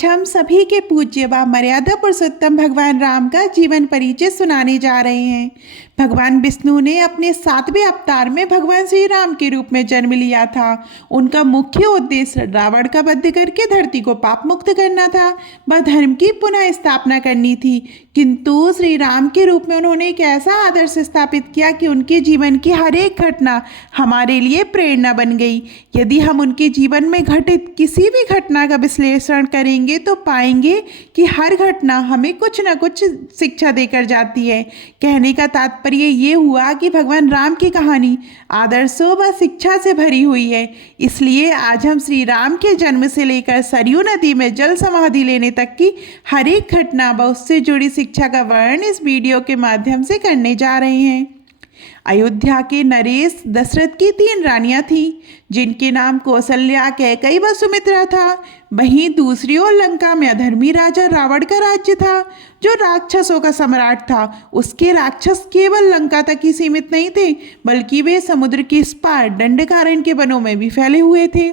आज हम सभी के पूज्य व मर्यादा पुरुषोत्तम भगवान राम का जीवन परिचय सुनाने जा रहे हैं। भगवान विष्णु ने अपने 7वें अवतार में भगवान श्री राम के रूप में जन्म लिया था। उनका मुख्य उद्देश्य रावण का वध करके धरती को पाप मुक्त करना था व धर्म की पुनः स्थापना करनी थी। किंतु श्री राम के रूप में उन्होंने एक ऐसा आदर्श स्थापित किया कि उनके जीवन की हर एक घटना हमारे लिए प्रेरणा बन गई। यदि हम उनके जीवन में घटित किसी भी घटना का विश्लेषण करेंगे तो पाएंगे कि हर घटना हमें कुछ न कुछ शिक्षा देकर जाती है। कहने का तात्पर्य ये हुआ कि भगवान राम की कहानी आदर्शों व शिक्षा से भरी हुई है। इसलिए आज हम श्री राम के जन्म से लेकर सरयू नदी में जल समाधि लेने तक की हर एक घटना व उससे जुड़ी शिक्षा का वर्णन इस वीडियो के माध्यम से करने जा रहे हैं। अयोध्या के नरेश दशरथ की 3 रानियां थीं, जिनके नाम कौशल्या, कैकई व सुमित्रा था। वहीं दूसरी ओर लंका में अधर्मी राजा रावण का राज्य था, जो राक्षसों का सम्राट था। उसके राक्षस केवल लंका तक ही सीमित नहीं थे, बल्कि वे समुद्र के इस पार दंडकारण्य के वनों में भी फैले हुए थे,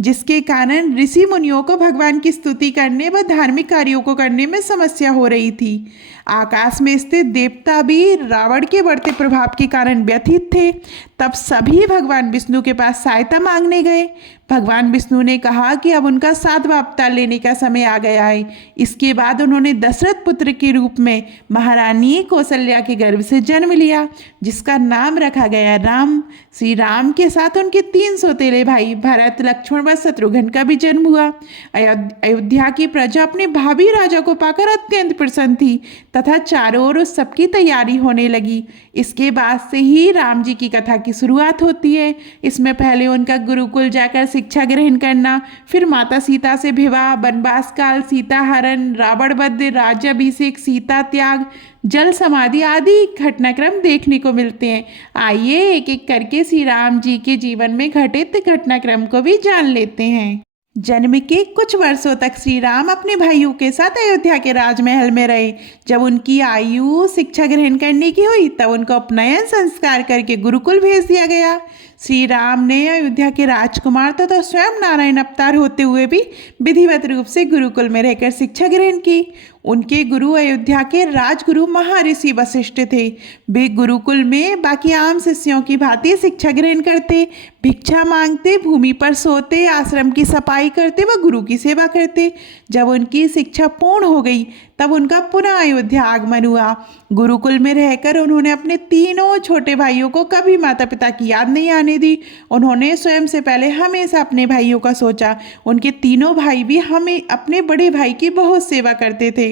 जिसके कारण ऋषि मुनियों को भगवान की स्तुति करने व धार्मिक कार्यों को करने में समस्या हो रही थी। आकाश में स्थित देवता भी रावण के बढ़ते प्रभाव के कारण व्यथित थे। तब सभी भगवान विष्णु के पास सहायता मांगने गए। भगवान विष्णु ने कहा कि अब उनका 7वां अवतार लेने का समय आ गया है। इसके बाद उन्होंने दशरथ पुत्र के रूप में महारानी कौशल्या के गर्भ से जन्म लिया, जिसका नाम रखा गया राम। श्री राम के साथ उनके 3 सौतेले भाई भरत, लक्ष्मण व शत्रुघ्न का भी जन्म हुआ। अयोध्या की प्रजा अपने भावी राजा को पाकर अत्यंत प्रसन्न थी तथा चारों ओर उस सबकी तैयारी होने लगी। इसके बाद से ही राम जी की कथा की शुरुआत होती है। इसमें पहले उनका गुरुकुल जाकर शिक्षा ग्रहण करना, फिर माता सीता से विवाह, वनवास काल, सीता हरण, रावण वध, राज्याभिषेक, सीता त्याग, जल समाधि आदि घटनाक्रम देखने को मिलते हैं। आइए एक एक करके श्री राम जी के जीवन में घटित घटनाक्रम को भी जान लेते हैं। जन्म के कुछ वर्षों तक श्री राम अपने भाइयों के साथ अयोध्या के राजमहल में रहे। जब उनकी आयु शिक्षा ग्रहण करने की हुई तब उनको उपनयन संस्कार करके गुरुकुल भेज दिया गया। श्री राम ने अयोध्या के राजकुमार तथा स्वयं नारायण अवतार होते हुए भी विधिवत रूप से गुरुकुल में रहकर शिक्षा ग्रहण की। उनके गुरु अयोध्या के राजगुरु महर्षि वशिष्ठ थे। वे गुरुकुल में बाकी आम शिष्यों की भांति शिक्षा ग्रहण करते, भिक्षा मांगते, भूमि पर सोते, आश्रम की सफाई करते व गुरु की सेवा करते। जब उनकी शिक्षा पूर्ण हो गई तब उनका पुनः अयोध्या आगमन हुआ। गुरुकुल में रहकर उन्होंने अपने 3 छोटे भाइयों को कभी माता पिता की याद नहीं आने दी। उन्होंने स्वयं से पहले हमेशा अपने भाइयों का सोचा। उनके 3 भाई भी हमें अपने बड़े भाई की बहुत सेवा करते थे।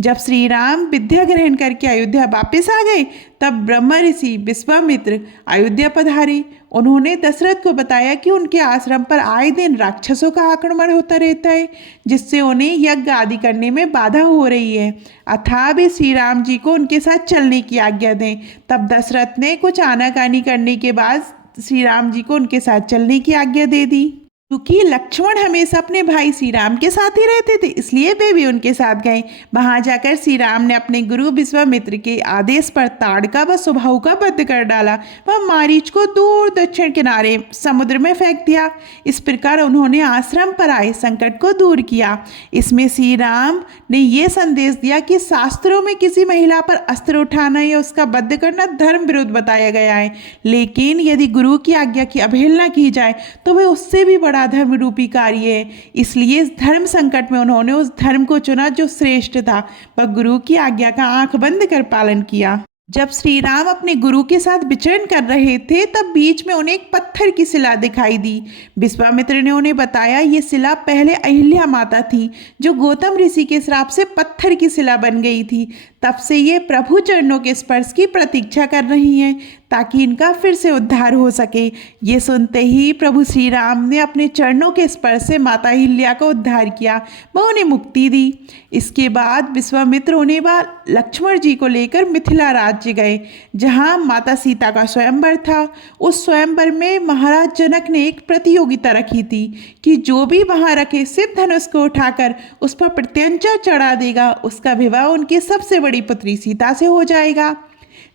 जब श्री राम विद्या ग्रहण करके अयोध्या वापस आ गए तब ब्रह्म ऋषि विश्वामित्र अयोध्या पधारे। उन्होंने दशरथ को बताया कि उनके आश्रम पर आए दिन राक्षसों का आक्रमण होता रहता है, जिससे उन्हें यज्ञ आदि करने में बाधा हो रही है, अतः वे श्री राम जी को उनके साथ चलने की आज्ञा दें। तब दशरथ ने कुछ आनाकानी करने के बाद श्री राम जी को उनके साथ चलने की आज्ञा दे दी। क्योंकि लक्ष्मण हमेशा अपने भाई श्री राम के साथ ही रहते थे, इसलिए वे भी उनके साथ गए। वहां जाकर श्री राम ने अपने गुरु विश्वामित्र के आदेश पर ताड़का व सुबाहु का वध कर डाला व मारीच को दूर दक्षिण किनारे समुद्र में फेंक दिया। इस प्रकार उन्होंने आश्रम पर आए संकट को दूर किया। इसमें श्री राम ने यह संदेश दिया कि शास्त्रों में किसी महिला पर अस्त्र उठाना या उसका वध करना धर्म विरुद्ध बताया गया है, लेकिन यदि गुरु की आज्ञा की अवहेलना की जाए तो वह उससे भी बड़ा धर्म रूपी कार्य है। इसलिए इस धर्म संकट में उन्होंने उस धर्म को चुना जो श्रेष्ठ था व गुरु की आज्ञा का आंख बंद कर पालन किया। जब श्री राम अपने गुरु के साथ विचरण कर रहे थे तब बीच में उन्हें एक पत्थर की शिला दिखाई दी। विश्वामित्र ने उन्हें बताया ये शिला पहले अहिल्या माता थी, जो गौतम ऋषि के श्राप से पत्थर की शिला बन गई थी। तब से ये प्रभु चरणों के स्पर्श की प्रतीक्षा कर रही हैं ताकि इनका फिर से उद्धार हो सके। ये सुनते ही प्रभु श्री राम ने अपने चरणों के स्पर्श से माता अहिल्या का उद्धार किया व उन्हें मुक्ति दी। इसके बाद विश्वामित्र उन्हें व लक्ष्मण जी को लेकर मिथिला राज्य गए, जहाँ माता सीता का स्वयंवर था। उस स्वयंवर में महाराज जनक ने एक प्रतियोगिता रखी थी कि जो भी वहाँ रखे शिव धनुष को उठाकर उस पर प्रत्यंचा चढ़ा देगा, उसका विवाह उनकी सबसे बड़ी पुत्री सीता से हो जाएगा।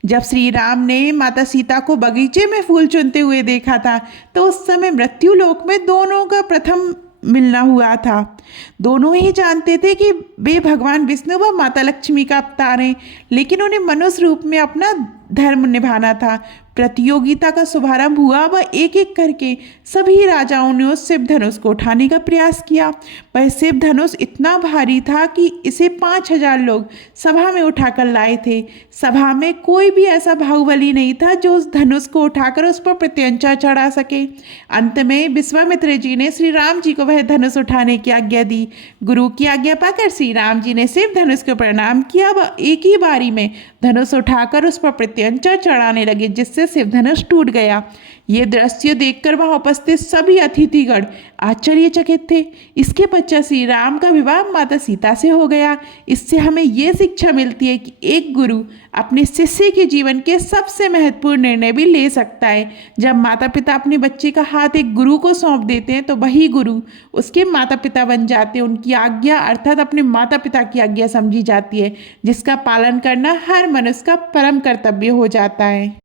जब श्री राम ने माता सीता को बगीचे में फूल चुनते हुए देखा था तो उस समय मृत्यु लोक में दोनों का प्रथम मिलना हुआ था। दोनों ही जानते थे कि वे भगवान विष्णु व माता लक्ष्मी का अवतार हैं, लेकिन उन्हें मनुष्य रूप में अपना धर्म निभाना था। प्रतियोगिता का शुभारंभ हुआ व एक एक करके सभी राजाओं ने उस शिव धनुष को उठाने का प्रयास किया। वह शिव धनुष इतना भारी था कि इसे 5,000 लोग सभा में उठाकर लाए थे। सभा में कोई भी ऐसा बाहुबली नहीं था जो उस धनुष को उठाकर उस पर प्रत्यंचा चढ़ा सके। अंत में विश्वामित्र जी ने श्री राम जी को वह धनुष उठाने की आज्ञा दी। गुरु की आज्ञा पाकर श्री राम जी ने शिव धनुष को प्रणाम किया व एक ही बारी में धनुष उठाकर उस पर प्रत्यंचा चढ़ाने लगे, जिससे शिव धनुष टूट गया। ये दृश्य देखकर वहां उपस्थित सभी अतिथिगण आश्चर्यचकित थे। इसके पश्चात श्री राम का विवाह माता सीता से हो गया। इससे हमें ये शिक्षा मिलती है कि एक गुरु अपने शिष्य के जीवन के सबसे महत्वपूर्ण निर्णय भी ले सकता है। जब माता पिता अपने बच्चे का हाथ एक गुरु को सौंप देते हैं तो वही गुरु उसके माता पिता बन जाते हैं। उनकी आज्ञा अर्थात अपने माता पिता की आज्ञा समझी जाती है, जिसका पालन करना हर मनुष्य का परम कर्तव्य हो जाता है।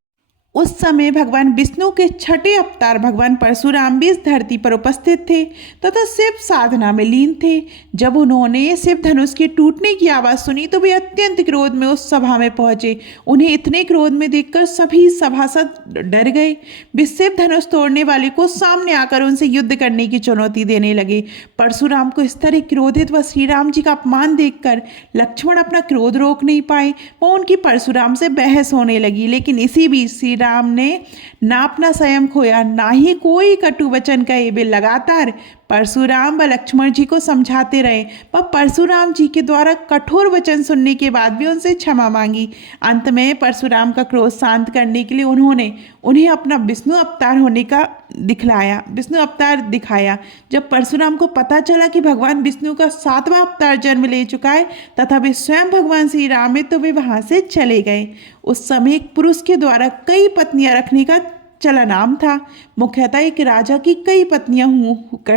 उस समय भगवान विष्णु के छठे अवतार भगवान परशुराम भी इस धरती पर उपस्थित थे तथा शिव साधना में लीन थे। जब उन्होंने शिव धनुष के टूटने की आवाज़ सुनी तो वे अत्यंत क्रोध में उस सभा में पहुंचे। उन्हें इतने क्रोध में देखकर सभी सभासद डर गए। वे शिव धनुष तोड़ने वाले को सामने आकर उनसे युद्ध करने की चुनौती देने लगे। परशुराम को इस तरह क्रोधित व श्री राम जी का अपमान देखकर लक्ष्मण अपना क्रोध रोक नहीं पाए। वो उनकी परशुराम से बहस होने लगी, लेकिन इसी बीच श्री राम ने ना अपना संयम खोया, ना ही कोई कटु वचन कहे। वे लगातार परशुराम व लक्ष्मण जी को समझाते रहे। वह परशुराम जी के द्वारा कठोर वचन सुनने के बाद भी उनसे क्षमा मांगी। अंत में परशुराम का क्रोध शांत करने के लिए उन्होंने उन्हें अपना विष्णु अवतार होने का विष्णु अवतार दिखाया। जब परशुराम को पता चला कि भगवान विष्णु का 7वां अवतार जन्म ले चुका है तथा वे स्वयं भगवान श्री राम है, तो वे वहां से चले गए। उस समय एक पुरुष के द्वारा कई पत्नियां रखने का चलन आम था। मुख्यतः एक राजा की कई पत्नियां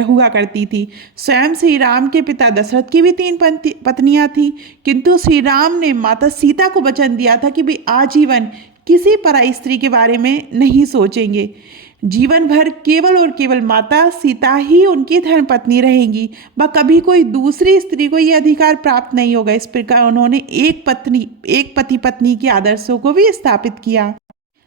हुआ करती थी। स्वयं श्री राम के पिता दशरथ की भी 3 पत्नियां थीं, किंतु श्री राम ने माता सीता को वचन दिया था कि वे आजीवन किसी पराई स्त्री के बारे में नहीं सोचेंगे। जीवन भर केवल और केवल माता सीता ही उनकी धर्मपत्नी रहेंगी, व कभी कोई दूसरी स्त्री को यह अधिकार प्राप्त नहीं होगा। इस प्रकार उन्होंने एक पति पत्नी के आदर्शों को भी स्थापित किया।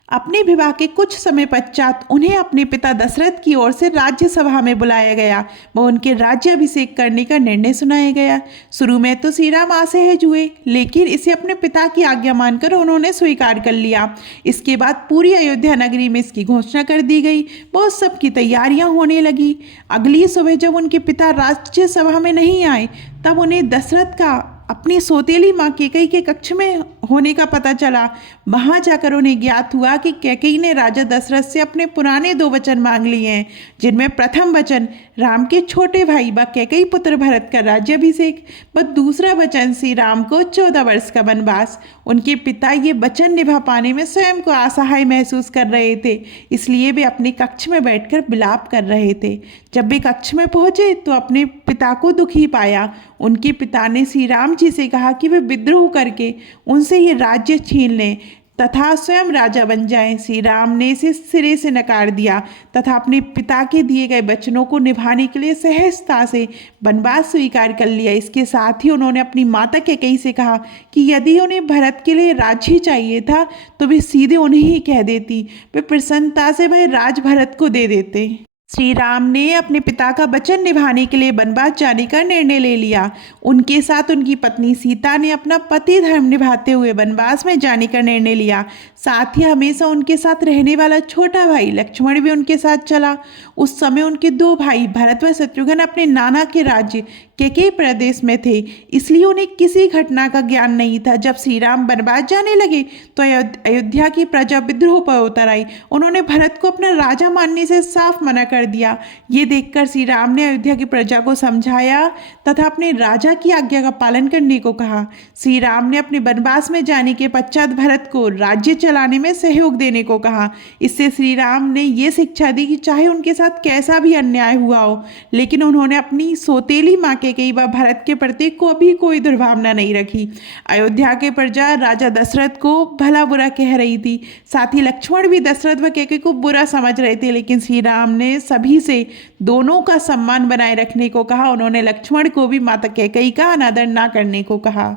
अपने विवाह के कुछ समय पश्चात उन्हें अपने पिता दशरथ की ओर से राज्यसभा में बुलाया गया व उनके राज्याभिषेक करने का निर्णय सुनाया गया। शुरू में तो श्री राम असहज हुए, लेकिन इसे अपने पिता की आज्ञा मानकर उन्होंने स्वीकार कर लिया। इसके बाद पूरी अयोध्या नगरी में इसकी घोषणा कर दी गई। बहुत सब की तैयारियां होने लगी। अगली सुबह जब उनके पिता राज्यसभा में नहीं आए, तब उन्हें दशरथ का अपनी सौतेली माँ कैकेयी के कक्ष में होने का पता चला। वहां जाकर उन्हें ज्ञात हुआ कि कैकेयी ने राजा दशरथ से अपने पुराने 2 वचन मांग लिए हैं, जिनमें प्रथम वचन राम के छोटे भाई व कैकेयी पुत्र भरत का राज्याभिषेक व दूसरा वचन श्री राम को 14 वर्ष का वनवास। उनके पिता ये वचन निभा पाने में स्वयं को असहाय महसूस कर रहे थे, इसलिए वे अपने कक्ष में बैठकर विलाप कर रहे थे। जब वे कक्ष में पहुंचे तो अपने पिता को दुखी पाया। उनके पिता ने श्री राम जी से कहा कि वे विद्रोह करके उनसे ये राज्य छीन लें तथा स्वयं राजा बन जाएं। श्री राम ने इसे सिरे से नकार दिया तथा अपने पिता के दिए गए वचनों को निभाने के लिए सहजता से वनवास स्वीकार कर लिया। इसके साथ ही उन्होंने अपनी माता कैकेयी से कहा कि यदि उन्हें भरत के लिए राज्य चाहिए था तो वे सीधे उन्हें ही कह देती। वे प्रसन्नता से वह राज भरत को दे देते। श्री राम ने अपने पिता का वचन निभाने के लिए वनवास जाने का निर्णय ले लिया। उनके साथ उनकी पत्नी सीता ने अपना पति धर्म निभाते हुए वनवास में जाने का निर्णय लिया। साथ ही हमेशा उनके साथ रहने वाला छोटा भाई लक्ष्मण भी उनके साथ चला। उस समय उनके 2 भाई भरत व शत्रुघ्न अपने नाना के राज्य कैकेयी प्रदेश में थे, इसलिए उन्हें किसी घटना का ज्ञान नहीं था। जब श्री राम वनवास जाने लगे तो अयोध्या की प्रजा विद्रोह पर उतर आई। उन्होंने भरत को अपना राजा मानने से साफ मना कर दिया। ये देखकर श्री राम ने अयोध्या की प्रजा को समझाया तथा अपने राजा की आज्ञा का पालन करने को कहा। श्री राम ने अपने वनवास में जाने के पश्चात भरत को राज्य चलाने में सहयोग देने को कहा। इससे श्री राम ने ये शिक्षा दी कि चाहे उनके साथ साथ कैसा भी अन्याय हुआ हो, लेकिन उन्होंने अपनी सौतेली माँ के कई व भरत के प्रति कभी कोई दुर्भावना नहीं रखी। अयोध्या के प्रजा राजा दशरथ को भला बुरा कह रही थी, साथ ही लक्ष्मण भी दशरथ व कैकेयी को बुरा समझ रहे थे, लेकिन श्री राम ने सभी से दोनों का सम्मान बनाए रखने को कहा। उन्होंने लक्ष्मण को भी माता कैकेयी का अनादर ना करने को कहा।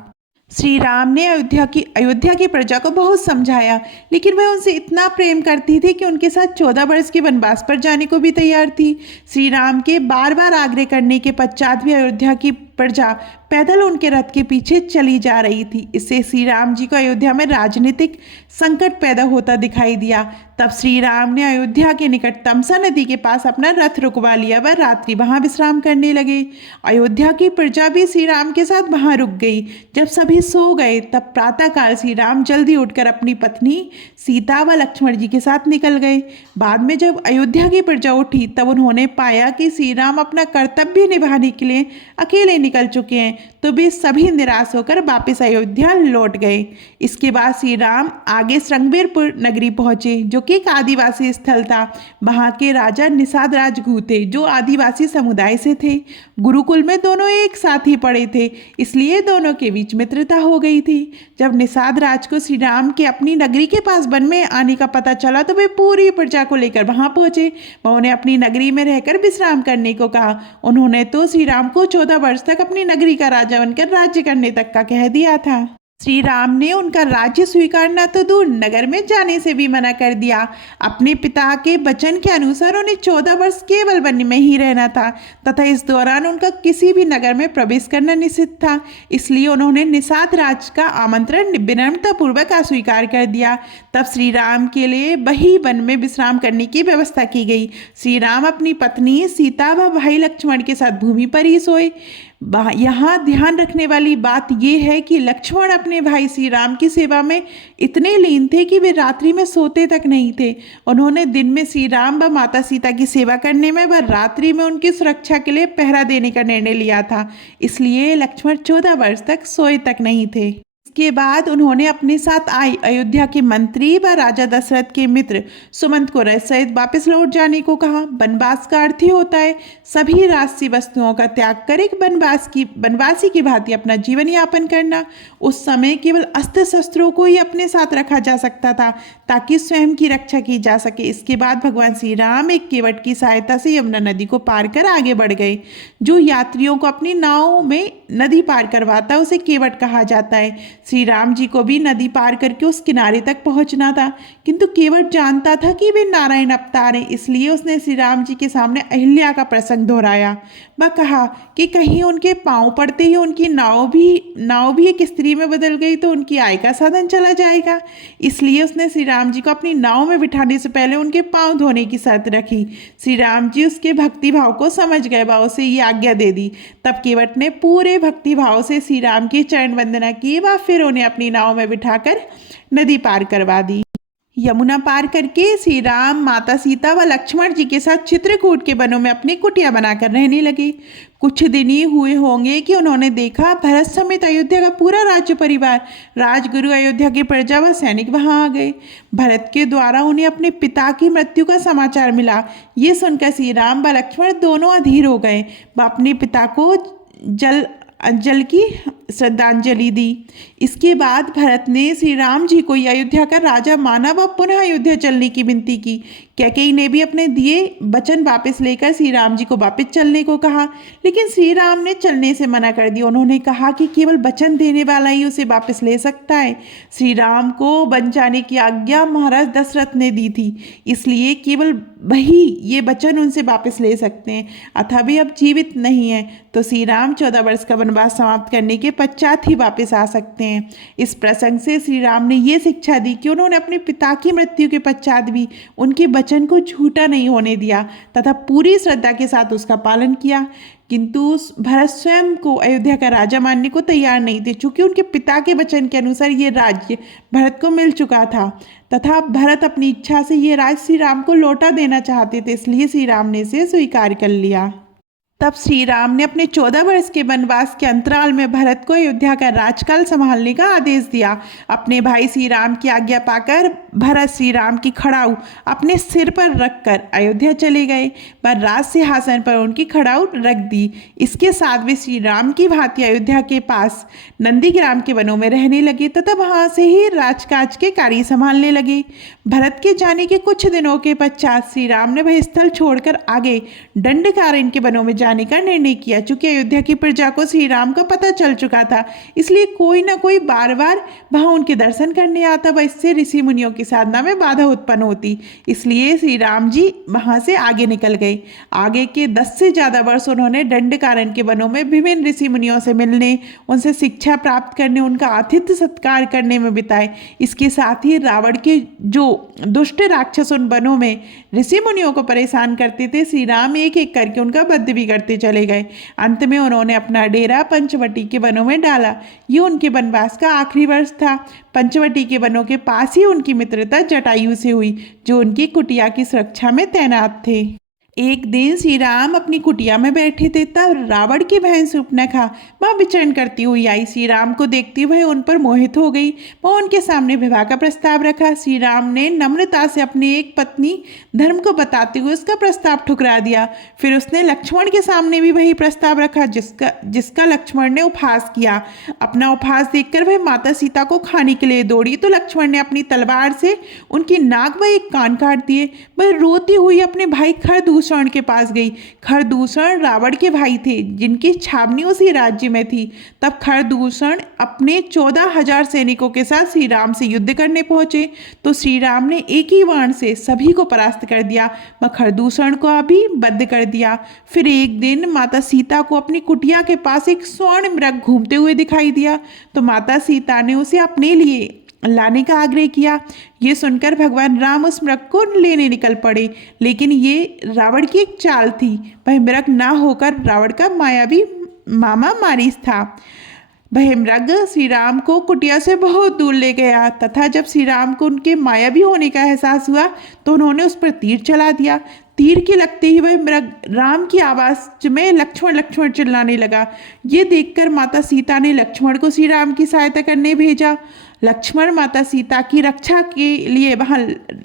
श्री राम ने अयोध्या की प्रजा को बहुत समझाया, लेकिन वह उनसे इतना प्रेम करती थी कि उनके साथ 14 वर्ष के वनवास पर जाने को भी तैयार थी। श्री राम के बार बार आग्रह करने के पश्चात भी अयोध्या की प्रजा पैदल उनके रथ के पीछे चली जा रही थी। इससे श्री राम जी को अयोध्या में राजनीतिक संकट पैदा होता दिखाई दिया। तब श्री राम ने अयोध्या के निकट तमसा नदी के पास अपना रथ रुकवा लिया व रात्रि वहां विश्राम करने लगे। अयोध्या की प्रजा भी श्री राम के साथ वहां रुक गई। जब सभी सो गए तब प्रातःकाल श्री राम जल्दी उठकर अपनी पत्नी सीता व लक्ष्मण जी के साथ निकल गए। बाद में जब अयोध्या की प्रजा उठी तब उन्होंने पाया कि श्री राम अपना कर्तव्य निभाने के लिए अकेले निकल चुके हैं, तो वे सभी निराश होकर वापस अयोध्या लौट गए। इसके बाद श्री राम आगे श्रृंगवेरपुर नगरी पहुंचे, जो कि एक आदिवासी स्थल था। वहां के राजा निषाद राजगुरु थे, जो आदिवासी समुदाय से थे। गुरुकुल में दोनों एक साथ ही पढ़े थे, इसलिए दोनों के बीच मित्रता हो गई थी। जब निषाद राज को श्री राम के अपनी नगरी के पास वन में आने का पता चला तो वे पूरी प्रजा को लेकर वहां पहुंचे। वह उन्हें अपनी नगरी में रहकर विश्राम करने को कहा। उन्होंने तो श्री राम को 14 वर्ष तक अपनी नगरी का राजा बनकर राज्य करने तक का कह दिया था। श्री राम ने उनका राज्य स्वीकारना तो दूर, नगर में जाने से भी मना कर दिया। अपने पिता के वचन के अनुसार उन्हें 14 वर्ष केवल वन में ही रहना था तथा इस दौरान उनका किसी भी नगर में प्रवेश करना निषिद्ध था। इसलिए उन्होंने निषाद राज का आमंत्रण विनम्रतापूर्वक अस्वीकार कर दिया। तब श्री राम के लिए वही वन में विश्राम करने की व्यवस्था की गई। श्री राम अपनी पत्नी सीता व भाई लक्ष्मण के साथ भूमि पर ही सोए। यहाँ ध्यान रखने वाली बात यह है कि लक्ष्मण अपने भाई श्री राम की सेवा में इतने लीन थे कि वे रात्रि में सोते तक नहीं थे। उन्होंने दिन में श्री राम व माता सीता की सेवा करने में व रात्रि में उनकी सुरक्षा के लिए पहरा देने का निर्णय लिया था। इसलिए लक्ष्मण 14 वर्ष तक सोए तक नहीं थे। इसके बाद उन्होंने अपने साथ आए अयोध्या के मंत्री व राजा दशरथ के मित्र सुमंत को रथ सहित वापस लौट जाने को कहा। वनवास का अर्थ ही होता है सभी राजसी वस्तुओं का त्याग कर एक वनवासी की भांति अपना जीवन यापन करना। उस समय केवल अस्त्र शस्त्रों को ही अपने साथ रखा जा सकता था ताकि स्वयं की रक्षा की जा सके। इसके बाद भगवान श्री राम एक केवट की सहायता से यमुना नदी को पार कर आगे बढ़ गए। जो यात्रियों को अपनी नाव में नदी पार करवाता है उसे केवट कहा जाता है। श्री राम जी को भी नदी पार करके उस किनारे तक पहुंचना था, किंतु केवट जानता था कि वे नारायण अवतार हैं, इसलिए उसने श्री राम जी के सामने अहिल्या का प्रसंग दोहराया। वह कहा कि कहीं उनके पांव पड़ते ही उनकी नाव भी एक स्त्री में बदल गई तो उनकी आय का साधन चला जाएगा। इसलिए उसने श्री राम जी को अपनी नाव में बिठाने से पहले उनके पांव धोने की शर्त रखी। श्री राम जी उसके भक्ति भाव को समझ गए व उसे ये आज्ञा दे दी। तब केवट ने पूरे भक्ति भाव से श्री राम की चरण वंदना की व फिर उन्हें अपनी नाव में बिठाकर नदी पार करवा दी। यमुना पार करके श्री राम माता सीता व लक्ष्मण जी के साथ चित्रकूट के वनों में अपनी कुटिया बनाकर रहने लगे। कुछ दिन ही हुए होंगे कि उन्होंने देखा भरत समेत अयोध्या का पूरा राज्य परिवार, राजगुरु, अयोध्या की प्रजा व सैनिक वहां आ गए। भरत के द्वारा उन्हें अपने पिता की मृत्यु का समाचार मिला। ये सुनकर श्री राम व लक्ष्मण दोनों अधीर हो गए। वह अपने पिता को जल की श्रद्धांजलि दी। इसके बाद भरत ने श्री राम जी को अयोध्या का राजा माना व पुनः अयोध्या चलने की विनती की। कैकेयी ने भी अपने दिए वचन वापस लेकर श्री राम जी को वापस चलने को कहा, लेकिन श्री राम ने चलने से मना कर दिया। उन्होंने कहा कि केवल वचन देने वाला ही उसे वापस ले सकता है। श्री राम को वन जाने की आज्ञा महाराज दशरथ ने दी थी, इसलिए केवल वही ये वचन उनसे वापस ले सकते हैं, अतः वे अब जीवित नहीं है, तो श्री राम 14 वर्ष का वनवास समाप्त करने के पश्चात ही वापस आ सकते हैं। इस प्रसंग से श्री राम ने ये शिक्षा दी कि उन्होंने अपने पिता की मृत्यु के पश्चात भी उनके वचन को झूठा नहीं होने दिया तथा पूरी श्रद्धा के साथ उसका पालन किया। किंतु भरत स्वयं को अयोध्या का राजा मानने को तैयार नहीं थे, चूंकि उनके पिता के वचन के अनुसार ये राज्य भरत को मिल चुका था तथा भरत अपनी इच्छा से ये राज्य श्री राम को लौटा देना चाहते थे, इसलिए श्री राम ने इसे स्वीकार कर लिया। तब श्री राम ने अपने 14 वर्ष के वनवास के अंतराल में भरत को अयोध्या का राजकाल संभालने का आदेश दिया। अपने भाई श्री राम की आज्ञा पाकर भरत श्री राम की खड़ाऊ अपने सिर पर रखकर अयोध्या चले गए, पर राज सिंहासन पर उनकी खड़ाऊ रख दी। इसके साथ वे श्री राम की भांति अयोध्या के पास नंदीग्राम के वनों में रहने लगे तथा वहां से ही राजकाज के कार्य संभालने लगे। भरत के जाने के कुछ दिनों के पश्चात श्री राम ने वह स्थल छोड़कर आगे दंडकारण्य के वनों में जाने का निर्णय किया। चूंकि अयोध्या की प्रजा को श्री राम का पता चल चुका था, इसलिए कोई ना कोई बार बार वहां उनके दर्शन करने आता व इससे ऋषि मुनियों की साधना में बाधा उत्पन्न होती। इसलिए श्री राम जी वहां से आगे निकल गए। आगे के 10 से ज्यादा वर्ष उन्होंने दंडकारण्य के वनों में विभिन्न ऋषि मुनियों से मिलने, उनसे शिक्षा प्राप्त करने, उनका आतिथ्य सत्कार करने में बिताए। इसके साथ ही रावण के जो दुष्ट राक्षस उन वनों में ऋषि मुनियों को परेशान करते थे, श्री राम एक एक करके उनका वध भी करते चले गए। अंत में उन्होंने अपना डेरा पंचवटी के वनों में डाला। ये उनके वनवास का आखिरी वर्ष था। पंचवटी के वनों के पास ही उनकी मित्रता जटायु से हुई, जो उनकी कुटिया की सुरक्षा में तैनात थे। एक दिन श्री राम अपनी कुटिया में बैठे थे, तब रावण की बहन शूर्पणखा वहाँ विचरण करती हुई आई। श्री राम को देखती हुए उन पर मोहित हो गई। वह उनके सामने विवाह का प्रस्ताव रखा। श्री राम ने नम्रता से अपनी एक पत्नी धर्म को बताते हुए उसका प्रस्ताव ठुकरा दिया। फिर उसने लक्ष्मण के सामने भी वही प्रस्ताव रखा, जिसका लक्ष्मण ने उपहास किया। अपना उपहास देखकर वह माता सीता को खाने के लिए दौड़ी, तो लक्ष्मण ने अपनी तलवार से उनकी नाक व एक कान काट दिए। वह रोती हुई अपने भाई खरदूषण के पास गई। खरदूषण रावण के भाई थे, जिनकी छावनी उसी राज्य में थी। तब खरदूषण अपने 14,000 सैनिकों के साथ श्री राम से युद्ध करने पहुंचे, तो श्री राम ने एक ही बाण से सभी को परास्त कर दिया व खरदूषण को भी बंद कर दिया। फिर एक दिन माता सीता को अपनी कुटिया के पास एक स्वर्ण मृग घूमते हुए दिखाई दिया, तो माता सीता ने उसे अपने लिए लाने का आग्रह किया। ये सुनकर भगवान राम उस मृग को लेने निकल पड़े, लेकिन ये रावण की एक चाल थी। वह मृग ना होकर रावण का मायावी मामा मारीच था। वह मृग श्री राम को कुटिया से बहुत दूर ले गया तथा जब श्री राम को उनके मायावी होने का एहसास हुआ, तो उन्होंने उस पर तीर चला दिया। तीर के लगते ही वह मृग राम की आवाज में लक्ष्मण लक्ष्मण चिल्लाने लगा। ये देखकर माता सीता ने लक्ष्मण को श्री राम की सहायता करने भेजा। लक्ष्मण माता सीता की रक्षा के लिए वहां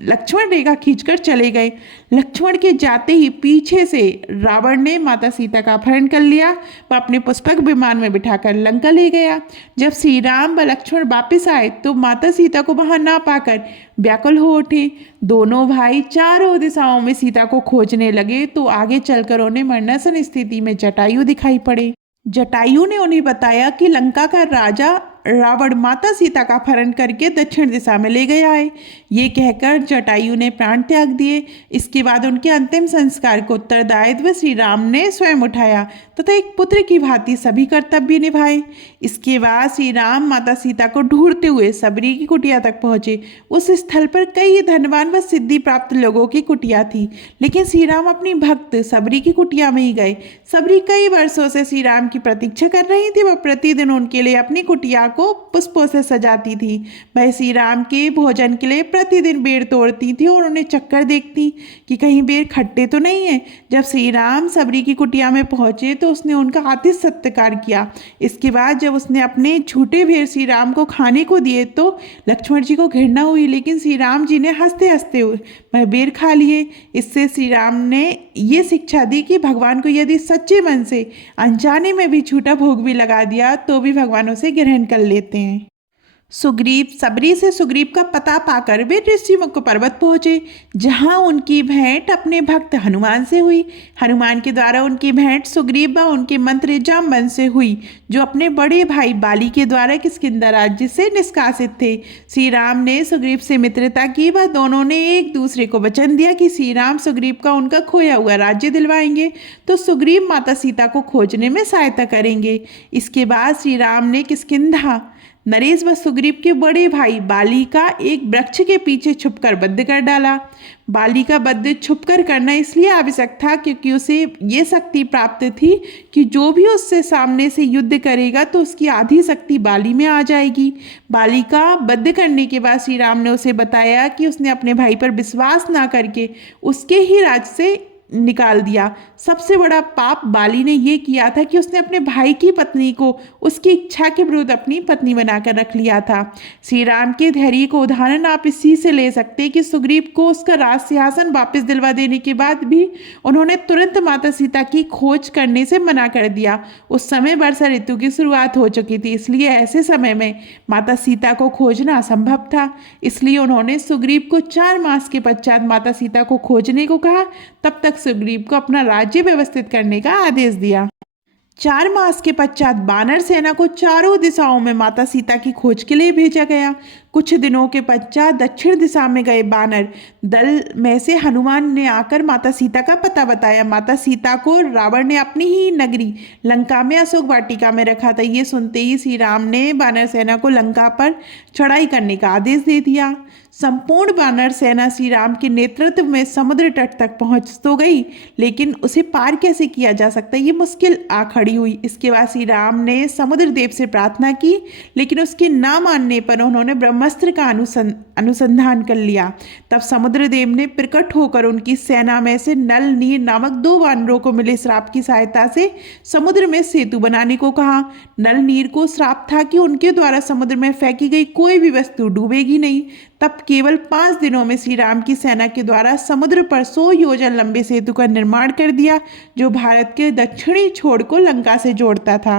लक्ष्मण रेखा खींचकर चले गए। लक्ष्मण के जाते ही पीछे से रावण ने माता सीता का अपहरण कर लिया व अपने पुष्पक विमान में बिठाकर लंका ले गया। जब श्री राम व लक्ष्मण वापस आए, तो माता सीता को वहां ना पाकर व्याकुल हो उठे। दोनों भाई चारों दिशाओं में सीता को खोजने लगे, तो आगे चलकर उन्हें मरणासन स्थिति में जटायु दिखाई पड़े। जटायु ने उन्हें बताया कि लंका का राजा रावण माता सीता का अपहरण करके दक्षिण दिशा में ले गया है। ये कहकर जटायु ने प्राण त्याग दिए। इसके बाद उनके अंतिम संस्कार को उत्तरदायित्व श्री राम ने स्वयं उठाया तथा एक पुत्र की भांति सभी कर्तव्य निभाए। इसके बाद श्री राम माता सीता को ढूंढते हुए सबरी की कुटिया तक पहुंचे। उस स्थल पर कई धनवान व सिद्धि प्राप्त लोगों की कुटिया थी, लेकिन श्री राम अपनी भक्त सबरी की कुटिया में ही गए। सबरी कई वर्षों से श्री राम की प्रतीक्षा कर रही थी। वह प्रतिदिन उनके लिए अपनी कुटिया को पुष्पों से सजाती थी। वह श्री राम के भोजन के लिए प्रतिदिन बेर तोड़ती थी और उन्हें चक्कर देखती कि कहीं बेर खट्टे तो नहीं है। जब श्री राम सबरी की कुटिया में पहुंचे, तो उसने उनका आतिथ्य सत्कार किया। इसके बाद जब उसने अपने झूठे भेड़ श्री राम को खाने को दिए, तो लक्ष्मण जी को घृणा हुई, लेकिन श्री राम जी ने हंसते हंसते वह बेर खा लिए। इससे श्री राम ने ये शिक्षा दी कि भगवान को यदि सच्चे मन से अनजाने में भी झूठा भोग भी लगा दिया, तो भी भगवान उसे ग्रहण कर लेते हैं। सुग्रीव सबरी से सुग्रीव का पता पाकर वे ऋषिमुख पर्वत पहुंचे, जहां उनकी भेंट अपने भक्त हनुमान से हुई। हनुमान के द्वारा उनकी भेंट सुग्रीव व उनके मंत्री जामवंत से हुई, जो अपने बड़े भाई बाली के द्वारा किष्किंधा राज्य से निष्कासित थे। श्री राम ने सुग्रीव से मित्रता की व दोनों ने एक दूसरे को वचन दिया कि श्री राम सुग्रीव का उनका खोया हुआ राज्य दिलवाएंगे, तो सुग्रीव माता सीता को खोजने में सहायता करेंगे। इसके बाद श्री राम ने किष्किंधा नरेश व सुग्रीव के बड़े भाई बाली का एक वृक्ष के पीछे छुपकर वध कर डाला। बाली का वध छुपकर करना इसलिए आवश्यक था क्योंकि उसे ये शक्ति प्राप्त थी कि जो भी उससे सामने से युद्ध करेगा, तो उसकी आधी शक्ति बाली में आ जाएगी। बाली का वध करने के बाद श्री राम ने उसे बताया कि उसने अपने भाई पर विश्वास ना करके उसके ही राज से निकाल दिया। सबसे बड़ा पाप बाली ने ये किया था कि उसने अपने भाई की पत्नी को उसकी इच्छा के विरुद्ध अपनी पत्नी बनाकर रख लिया था। श्री राम के धैर्य को उदाहरण आप इसी से ले सकते हैं कि सुग्रीव को उसका राज सिंहासन वापस दिलवा देने के बाद भी उन्होंने तुरंत माता सीता की खोज करने से मना कर दिया। उस समय वर्षा ऋतु की शुरुआत हो चुकी थी, इसलिए ऐसे समय में माता सीता को खोजना असंभव था। इसलिए उन्होंने सुग्रीव को 4 मास के पश्चात माता सीता को खोजने को कहा। तब तक सुग्रीव को अपना राज्य व्यवस्थित करने का आदेश दिया। 4 मास के पश्चात बानर सेना को चारों दिशाओं में माता सीता की खोज के लिए भेजा गया। कुछ दिनों के पश्चात दक्षिण दिशा में गए बानर दल में से हनुमान ने आकर माता सीता का पता बताया। माता सीता को रावण ने अपनी ही नगरी लंका में अशोक वाटिका में रखा था। ये सुनते ही श्री राम ने बानर सेना को लंका पर चढ़ाई करने का आदेश दे दिया। संपूर्ण बानर सेना श्री राम के नेतृत्व में समुद्र तट तक पहुंच तो गई, लेकिन उसे पार कैसे किया जा सकता, ये मुश्किल आ खड़ी हुई। इसके बाद श्री राम ने समुद्र देव से प्रार्थना की, लेकिन उसके ना मानने पर उन्होंने ब्रह्मास्त्र का अनुसंधान कर लिया। तब समुद्र देव ने प्रकट होकर उनकी सेना में से नल नीर नामक 2 वानरों को मिले श्राप की सहायता से समुद्र में सेतु बनाने को कहा। नल नीर को श्राप था कि उनके द्वारा समुद्र में फेंकी गई कोई भी वस्तु डूबेगी नहीं। तब केवल 5 दिनों में श्री राम की सेना के द्वारा समुद्र पर 100 योजन लंबे सेतु का निर्माण कर दिया, जो भारत के दक्षिणी छोर को लंका से जोड़ता था।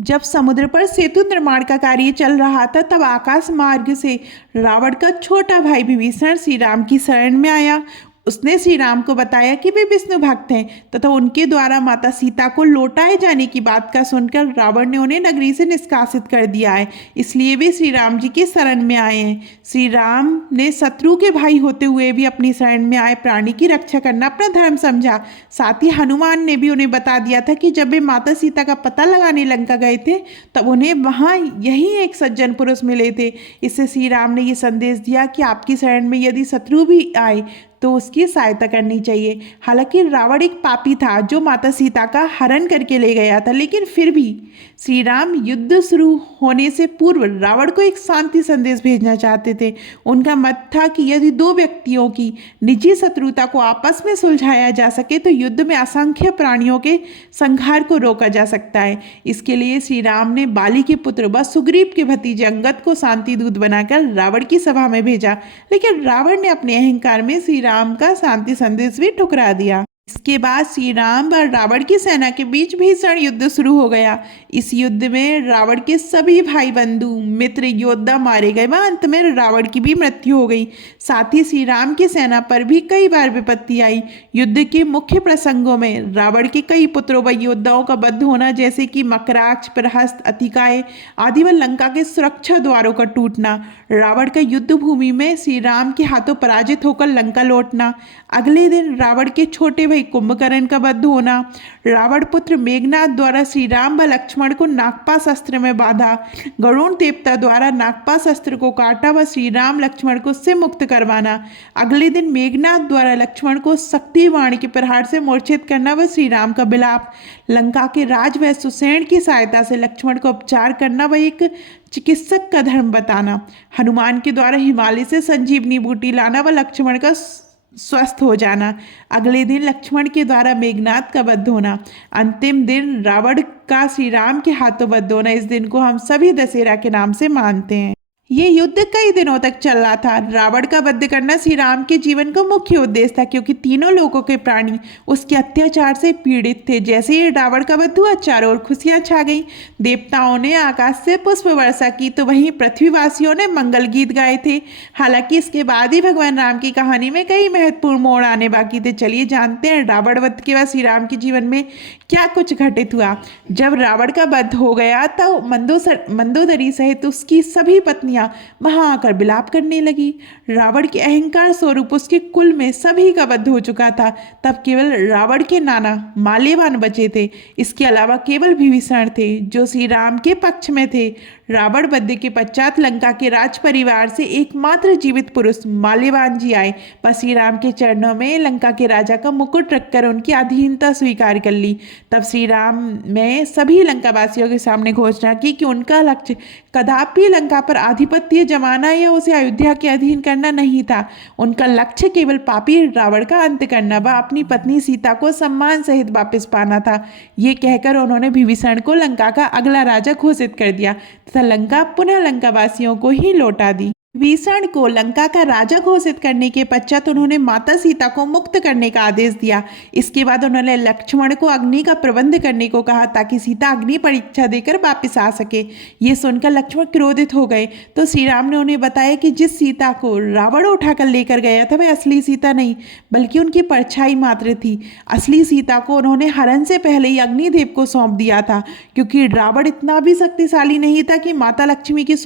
जब समुद्र पर सेतु निर्माण का कार्य चल रहा था, तब आकाश मार्ग से रावण का छोटा भाई विभीषण श्री राम की शरण में आया। उसने श्री राम को बताया कि वे विष्णु भक्त हैं तथा उनके द्वारा माता सीता को लौटाए जाने की बात का सुनकर रावण ने उन्हें नगरी से निष्कासित कर दिया है, इसलिए वे श्री राम जी के शरण में आए हैं। श्री राम ने शत्रु के भाई होते हुए भी अपनी शरण में आए प्राणी की रक्षा करना अपना धर्म समझा। साथ ही हनुमान ने भी उन्हें बता दिया था कि जब वे माता सीता का पता लगाने लंका गए थे, तब उन्हें वहाँ यही एक सज्जन पुरुष मिले थे। इससे श्री राम ने ये संदेश दिया कि आपकी शरण में यदि शत्रु भी आए तो उसकी सहायता करनी चाहिए। हालांकि रावण एक पापी था जो माता सीता का हरण करके ले गया था, लेकिन फिर भी श्री राम युद्ध शुरू होने से पूर्व रावण को एक शांति संदेश भेजना चाहते थे। उनका मत था कि यदि 2 व्यक्तियों की निजी शत्रुता को आपस में सुलझाया जा सके तो युद्ध में असंख्य प्राणियों के संहार को रोका जा सकता है। इसके लिए श्री राम ने बाली के पुत्र व सुग्रीव के भतीजे अंगद को शांति दूत बनाकर रावण की सभा में भेजा, लेकिन रावण ने अपने अहंकार में श्री राम का शांति संदेश भी ठुकरा दिया। इसके बाद श्री राम और रावण की सेना के बीच भीषण युद्ध शुरू हो गया। इस युद्ध में रावण के सभी भाई बंधु मित्र योद्धा मारे गए व अंत में रावण की भी मृत्यु हो गई। साथ ही श्री राम की सेना पर भी कई बार विपत्ति आई। युद्ध के मुख्य प्रसंगों में रावण के कई पुत्रों व योद्धाओं का वध होना, जैसे कि मकराक्ष, प्रहस्त, अतिकाय आदि व लंका के सुरक्षा द्वारों का टूटना, रावण का युद्ध भूमि में श्री राम के हाथों पराजित होकर लंका लौटना, अगले दिन रावण के छोटे भाई कुंभकर्ण का वध होना, रावण पुत्र मेघनाद द्वारा श्री राम व लक्ष्मण को नागपाश अस्त्र में बांधा, गरुण देवता द्वारा नागपाश अस्त्र को काटा व श्री राम लक्ष्मण को उससे मुक्त करवाना, अगले दिन मेघनाद द्वारा लक्ष्मण को शक्ति बाण के प्रहार से मूर्छित करना व श्री राम का विलाप, लंका के राजवैश्य सुषेण की सहायता से लक्ष्मण को उपचार करना व एक चिकित्सक का धर्म बताना, हनुमान के द्वारा हिमालय से संजीवनी बूटी लाना व लक्ष्मण का स्वस्थ हो जाना, अगले दिन लक्ष्मण के द्वारा मेघनाद का वध होना, अंतिम दिन रावण का श्री राम के हाथों वध होना। इस दिन को हम सभी दशहरा के नाम से मानते हैं। ये युद्ध कई दिनों तक चल रहा था। रावण का वध करना श्री राम के जीवन का मुख्य उद्देश्य था, क्योंकि तीनों लोगों के प्राणी उसके अत्याचार से पीड़ित थे। जैसे ही रावण का वध हुआ, चारों ओर खुशियां छा गई। देवताओं ने आकाश से पुष्प वर्षा की तो वहीं पृथ्वीवासियों ने मंगल गीत गाए थे। हालांकि इसके बाद ही भगवान राम की कहानी में कई महत्वपूर्ण मोड़ आने बाकी थे। चलिए जानते हैं रावण वध के बाद श्री राम के जीवन में क्या कुछ घटित हुआ। जब रावण का वध हो गया तो मंदोदरी सहित उसकी सभी पत्नियां वहां आकर विलाप करने लगी। रावण के अहंकार स्वरूप उसके कुल में सभी का वध हो चुका था। तब केवल रावण के नाना माल्यवान बचे थे। इसके अलावा केवल विभीषण थे जो श्री राम के पक्ष में थे। रावण वध के पश्चात लंका के राज परिवार से एकमात्र जीवित पुरुष माल्यवान जी आए। बस श्री राम के चरणों में लंका के राजा का मुकुट रखकर उनकी अधीनता स्वीकार कर ली। तब श्री राम ने सभी लंकावासियों के सामने घोषणा की कि उनका लक्ष्य कदापि लंका पर आधिपत्य आधिपत्य जमाना या उसे अयोध्या के अधीन करना नहीं था। उनका लक्ष्य केवल पापी रावण का अंत करना व अपनी पत्नी सीता को सम्मान सहित वापस पाना था। ये कहकर उन्होंने विभीषण को लंका का अगला राजा घोषित कर दिया तथा लंका पुनः लंकावासियों को ही लौटा दी। विभीषण को लंका का राजा घोषित करने के पश्चात उन्होंने माता सीता को मुक्त करने का आदेश दिया। इसके बाद उन्होंने लक्ष्मण को अग्नि का प्रबंध करने को कहा ताकि सीता अग्नि परीक्षा देकर वापस आ सके। ये सुनकर लक्ष्मण क्रोधित हो गए तो श्री राम ने उन्हें बताया कि जिस सीता को रावण उठाकर लेकर गया था वह असली सीता नहीं बल्कि उनकी परछाई मात्र थी। असली सीता को उन्होंने हरण से पहले ही अग्निदेव को सौंप दिया था, क्योंकि रावण इतना भी शक्तिशाली नहीं था कि माता लक्ष्मी के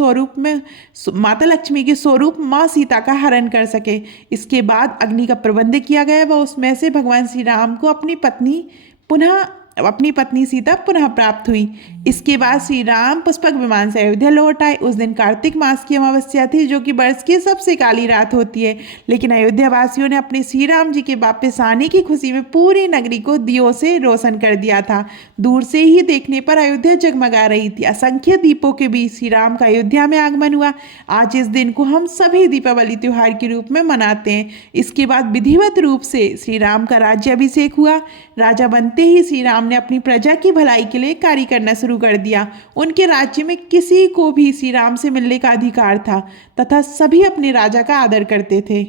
स्वरूप माँ सीता का हरण कर सके। इसके बाद अग्नि का प्रबंध किया गया व उसमें से भगवान श्री राम को अपनी पत्नी सीता पुनः प्राप्त हुई। इसके बाद श्री राम पुष्पक विमान से अयोध्या लौट आए। उस दिन कार्तिक मास की अमावस्या थी, जो कि वर्ष की सबसे काली रात होती है। लेकिन अयोध्या वासियों ने अपने श्री राम जी के वापस आने की खुशी में पूरी नगरी को दियों से रोशन कर दिया था। दूर से ही देखने पर अयोध्या जगमगा रही थी। असंख्य दीपों के बीच श्री राम का अयोध्या में आगमन हुआ। आज इस दिन को हम सभी दीपावली त्योहार के रूप में मनाते हैं। इसके बाद विधिवत रूप से श्री राम का राज्याभिषेक हुआ। राजा बनते ही श्री राम ने अपनी प्रजा की भलाई के लिए कार्य करना शुरू कर दिया। उनके राज्य में किसी को भी श्री राम से मिलने का अधिकार था तथा सभी अपने राजा का आदर करते थे।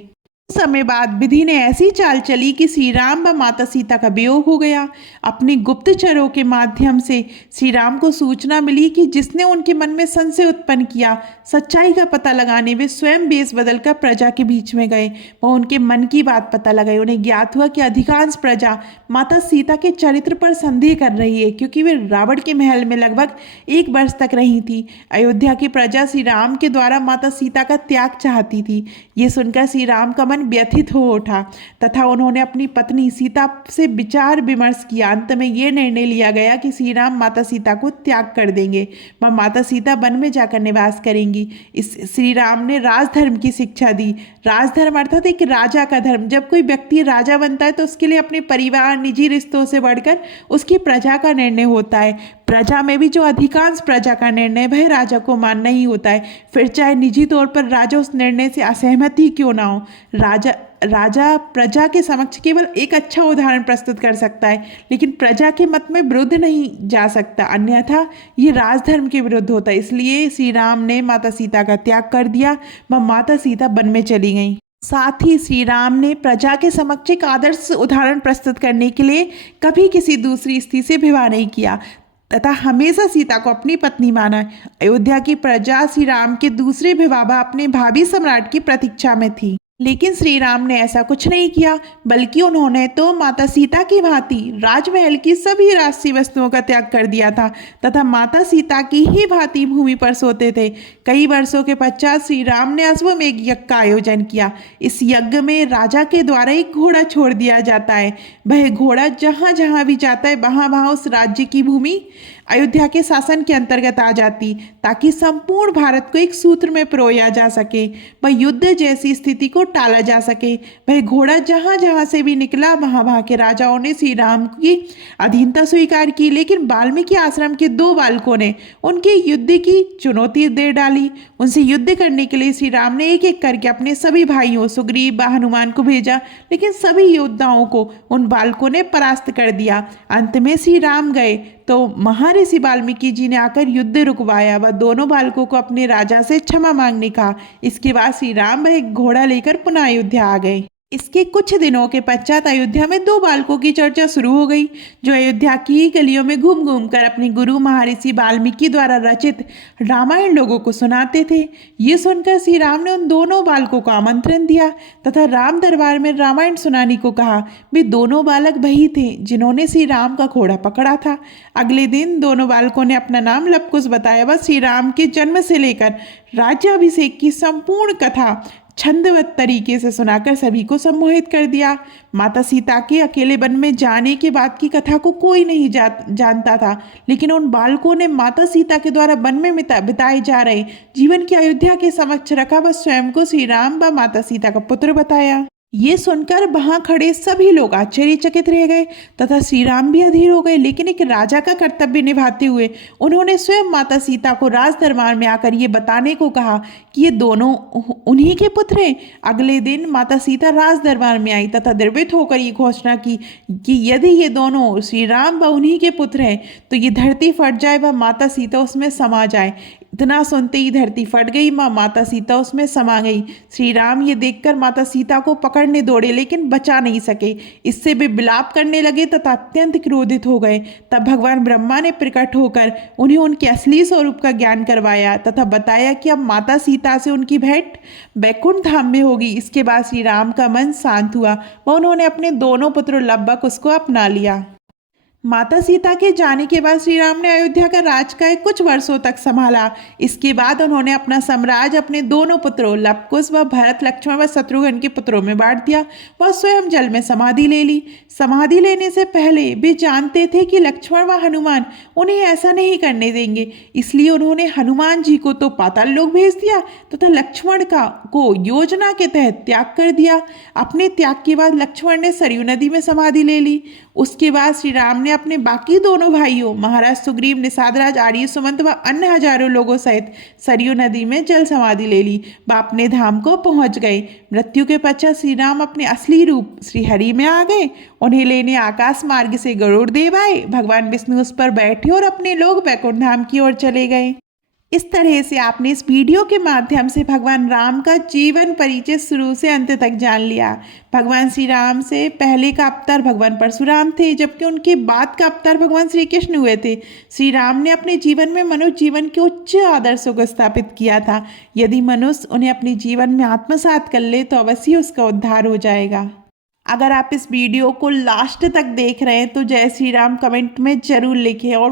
समय बाद विधि ने ऐसी चाल चली कि श्री राम व माता सीता का वियोग हो गया। अपने गुप्तचरों के माध्यम से श्री राम को सूचना मिली कि जिसने उनके मन में संशय उत्पन्न किया, सच्चाई का पता लगाने वे स्वयं वेश बदलकर प्रजा के बीच में गए। वह उनके मन की बात पता लगाई। उन्हें ज्ञात हुआ कि अधिकांश प्रजा माता सीता के चरित्र पर संदेह कर रही है, क्योंकि वे रावण के महल में लगभग 1 वर्ष तक रही थी। अयोध्या की प्रजा श्री राम के द्वारा माता सीता का त्याग चाहती थी। ये सुनकर श्री राम का व्यथित हो उठा तथा उन्होंने अपनी पत्नी सीता से विचार विमर्श किया। अंत में यह निर्णय लिया गया कि श्री राम माता सीता को त्याग कर देंगे व माता सीता वन में जाकर निवास करेंगी। इस श्री राम ने राजधर्म की शिक्षा दी। राजधर्म अर्थात एक राजा का धर्म। जब कोई व्यक्ति राजा बनता है तो उसके लिए अपने परिवार, निजी रिश्तों से बढ़कर उसकी प्रजा का निर्णय होता है। प्रजा में भी जो अधिकांश प्रजा का निर्णय वह राजा को मानना ही होता है, फिर चाहे निजी तौर पर राजा उस निर्णय से असहमत ही क्यों ना हो। राजा प्रजा के समक्ष केवल एक अच्छा उदाहरण प्रस्तुत कर सकता है, लेकिन प्रजा के मत में विरुद्ध नहीं जा सकता, अन्यथा ये राजधर्म के विरुद्ध होता है। इसलिए श्री राम ने माता सीता का त्याग कर दिया व माता सीता वन में चली गईं। साथ ही श्री राम ने प्रजा के समक्ष एक आदर्श उदाहरण प्रस्तुत करने के लिए कभी किसी दूसरी स्त्री से विवाह नहीं किया तथा हमेशा सीता को अपनी पत्नी माना। अयोध्या की प्रजा श्री राम के दूसरे विवाह अपने भावी सम्राट की प्रतीक्षा में थी, लेकिन श्री राम ने ऐसा कुछ नहीं किया, बल्कि उन्होंने तो माता सीता की भांति राजमहल की सभी राजसी वस्तुओं का त्याग कर दिया था तथा माता सीता की ही भांति भूमि पर सोते थे। कई वर्षों के पश्चात श्री राम ने अश्वमेध यज्ञ का आयोजन किया। इस यज्ञ में राजा के द्वारा एक घोड़ा छोड़ दिया जाता है। वह घोड़ा जहाँ जहाँ भी जाता है वहाँ वहाँ उस राज्य की भूमि अयोध्या के शासन के अंतर्गत आ जाती, ताकि संपूर्ण भारत को एक सूत्र में पिरोया जा सके व युद्ध जैसी स्थिति को टाला जा सके। वह घोड़ा जहाँ जहाँ से भी निकला वहाँ वहाँ के राजाओं ने श्री राम की अधीनता स्वीकार की, लेकिन वाल्मीकि आश्रम के 2 बालकों ने उनके युद्ध की चुनौती दे डाली। उनसे युद्ध करने के लिए श्री राम ने एक एक करके अपने सभी भाइयों सुग्रीव व हनुमान को भेजा, लेकिन सभी योद्धाओं को उन बालकों ने परास्त कर दिया। अंत में श्री राम गए तो महर्षि वाल्मीकि जी ने आकर युद्ध रुकवाया व दोनों बालकों को अपने राजा से क्षमा मांगने कहा। इसके बाद श्री राम वह एक घोड़ा लेकर पुनः अयोध्या आ गए। इसके कुछ दिनों के पश्चात अयोध्या में 2 बालकों की चर्चा शुरू हो गई, जो अयोध्या की गलियों में घूम घूम कर अपने गुरु महर्षि वाल्मीकि द्वारा रचित रामायण लोगों को सुनाते थे। ये सुनकर श्री राम ने उन दोनों बालकों को आमंत्रण दिया तथा राम दरबार में रामायण सुनाने को कहा। वे दोनों बालक वही थे जिन्होंने श्री राम का घोड़ा पकड़ा था। अगले दिन दोनों बालकों ने अपना नाम लवकुश बताया व श्री राम के जन्म से लेकर राज्याभिषेक की संपूर्ण कथा छंदबद्ध तरीके से सुनाकर सभी को सम्मोहित कर दिया। माता सीता के अकेले वन में जाने के बाद की कथा को कोई नहीं जानता था, लेकिन उन बालकों ने माता सीता के द्वारा वन में बिताए जा रहे जीवन की अयोध्या के समक्ष रखा व स्वयं को श्री राम व माता सीता का पुत्र बताया। ये सुनकर वहां खड़े सभी लोग आश्चर्यचकित रह गए तथा श्री राम भी अधीर हो गए। लेकिन एक राजा का कर्तव्य निभाते हुए उन्होंने स्वयं माता सीता को राज दरबार में आकर ये बताने को कहा कि ये दोनों उन्हीं के पुत्र हैं। अगले दिन माता सीता राज दरबार में आई तथा द्रवित होकर ये घोषणा की कि यदि ये दोनों श्री राम व उन्हीं के पुत्र हैं तो ये धरती फट जाए व माता सीता उसमें समा जाए। इतना सुनते ही धरती फट गई, माता सीता उसमें समा गई। श्री राम ये देखकर माता सीता को पकड़ने दौड़े लेकिन बचा नहीं सके। इससे वे विलाप करने लगे तथा अत्यंत क्रोधित हो गए। तब भगवान ब्रह्मा ने प्रकट होकर उन्हें उनके असली स्वरूप का ज्ञान करवाया तथा बताया कि अब माता सीता से उनकी भेंट बैकुंठ धाम में होगी। इसके बाद श्री राम का मन शांत हुआ व उन्होंने अपने दोनों पुत्र लब्बक उसको अपना लिया। माता सीता के जाने के बाद श्री राम ने अयोध्या का राजकाज कुछ वर्षों तक संभाला। इसके बाद उन्होंने अपना साम्राज्य अपने दोनों पुत्रों लवकुश व भरत, लक्ष्मण व शत्रुघ्न के पुत्रों में बांट दिया। वह स्वयं जल में समाधि ले ली। समाधि लेने से पहले वे जानते थे कि लक्ष्मण व हनुमान उन्हें ऐसा नहीं करने देंगे, इसलिए उन्होंने हनुमान जी को तो पाताल लोक भेज दिया तथा लक्ष्मण को योजना के तहत त्याग कर दिया। अपने त्याग के बाद लक्ष्मण ने सरयू नदी में समाधि ले ली। उसके बाद श्री राम ने अपने बाकी दोनों भाइयों महाराज सुग्रीव, निषादराज, आर्य, सुमंत व अन्य हजारों लोगों सहित सरयू नदी में जल समाधि ले ली व अपने धाम को पहुंच गए। मृत्यु के पश्चात श्री राम अपने असली रूप श्री हरि में आ गए। उन्हें लेने आकाश मार्ग से गरुड़ देव आए। भगवान विष्णु उस पर बैठे और अपने लोग बैकुंठ धाम की ओर चले गए। इस तरह से आपने इस वीडियो के माध्यम से भगवान राम का जीवन परिचय शुरू से अंत तक जान लिया। भगवान श्री राम से पहले का अवतार भगवान परशुराम थे, जबकि उनके बाद का अवतार भगवान श्री कृष्ण हुए थे। श्री राम ने अपने जीवन में मनुष्य जीवन के उच्च आदर्शों को स्थापित किया था। यदि मनुष्य उन्हें अपने जीवन में आत्मसात कर ले तो अवश्य उसका उद्धार हो जाएगा। अगर आप इस वीडियो को लास्ट तक देख रहे हैं तो जय श्री राम कमेंट में जरूर लिखें और